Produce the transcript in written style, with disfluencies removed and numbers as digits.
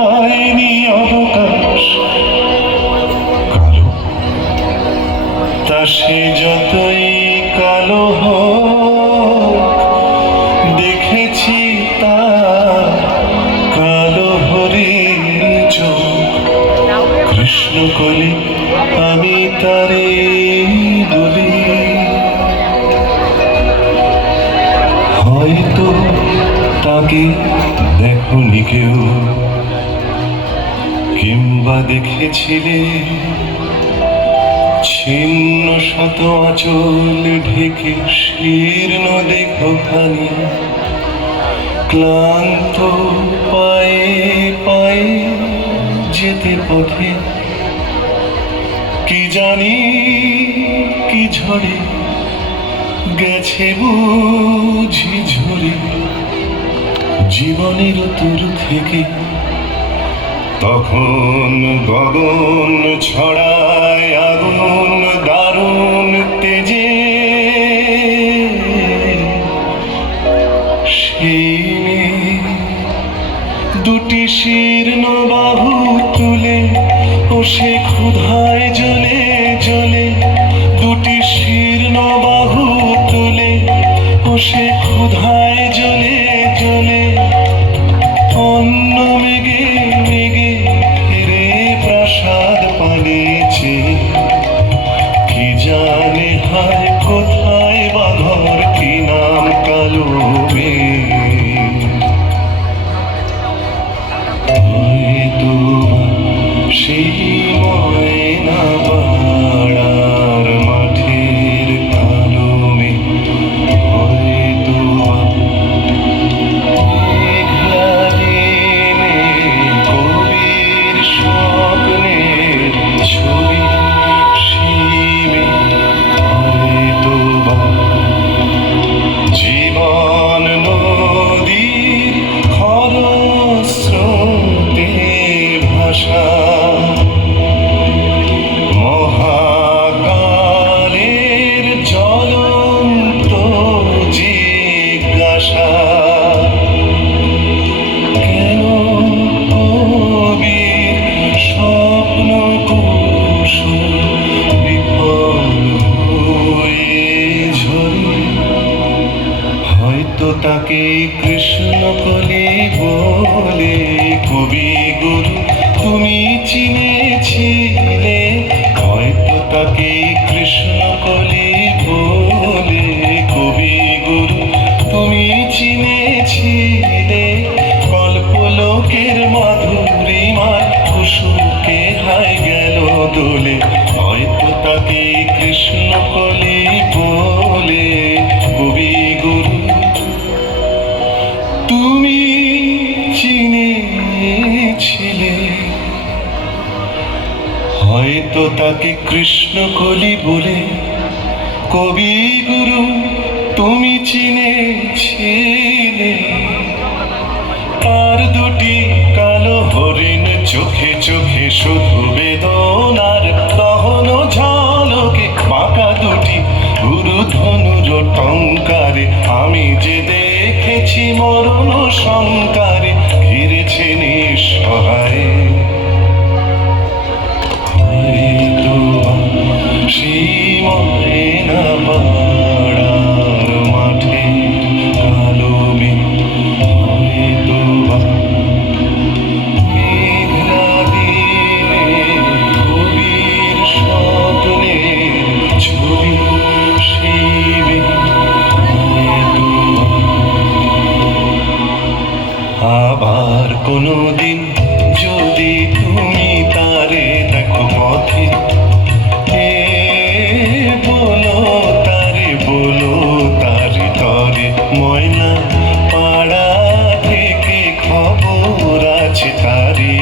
পায়নি অবকাশ। কালো তা সে যতই কালো হোক, দেখেছি তার কালো হরিণ চোখ। কৃষ্ণকলি আমি তারে বলি, হয়তো তাকে দেখনি কেউ, কিংবা দেখেছিলে ছিন্ন শত আঁচল ঢেকে শীর্ণ দেহখানি। ক্লান্ত পায়ে পায়ে যেতে পথে, কি জানি কি ঝড়ে গেছে বুঝি ঝরে জীবনের তুর থেকে। তখন গগন ছড়ায় আগুন দারুণ তেজে, সেই দুটি শীর্ণ বাহু তুলে ও সে ক্ষুধায় জ্বলে জ্বলে, দুটি শীর্ণ বাহু তুলে ও সে ক্ষুধায় জ্বলে জ্বলে, অন্য মেঘে মেঘে ফিরে প্রাসাদ পালিয়েছে। কি জানে হায় কোথায় বাঘর, কি নাম কালো হয়তো সেই ময়না পাড়ার মাঠের কালো মেঘ, হয়তো মেঘলা দিনে কবির স্বপ্নের ছবি, সেই মেঘ হয়তো জীবন নদীর খরস্রোতে ভাষা, মহাকালের জ্বলন্ত জিজ্ঞাসা। কেন কবির স্বপ্ন কুসুম বিফল হয়ে ঝরে, হয়তো তাকে কৃষ্ণকলি বলে। কবি গুরু তুমি চিনেছিলে, হয়তো তাকে কৃষ্ণকলি বলে। কবি গুরু তুমি চিনেছিলে, কল্পলোকের মাধুরীমার কুসুমকে হায় গেল দোলে, হয়তো তাকে কৃষ্ণকলি বলে। কবি গুরু তুমি চিনেছিলে, হয়তো তাকে কৃষ্ণকলি বলে। কবি গুরু তুমি চিনেছিলে, আর দুটি কালো হরিণ চোখে চোখে শুধু বেদনার দহন ঝলকে, বাঁকা দুটি গুরুধনুর টঙ্কারে আমি যে দেখেছি মরণ শঙ্কারে ঘিরেছে নিঃসহায়। হয়তো সেই ময়না পাড়ার মাঠে কালো মেঘ, হয়তো মেঘলা দিনে কবির স্বপ্নের ছবি, সেই মেঘ হয়তো। আবার কোনোদিন যদি তুমি তারে দেখো পথে, বলো তারে তরে ময়না পাড়া থেকে খবর আছে তারে।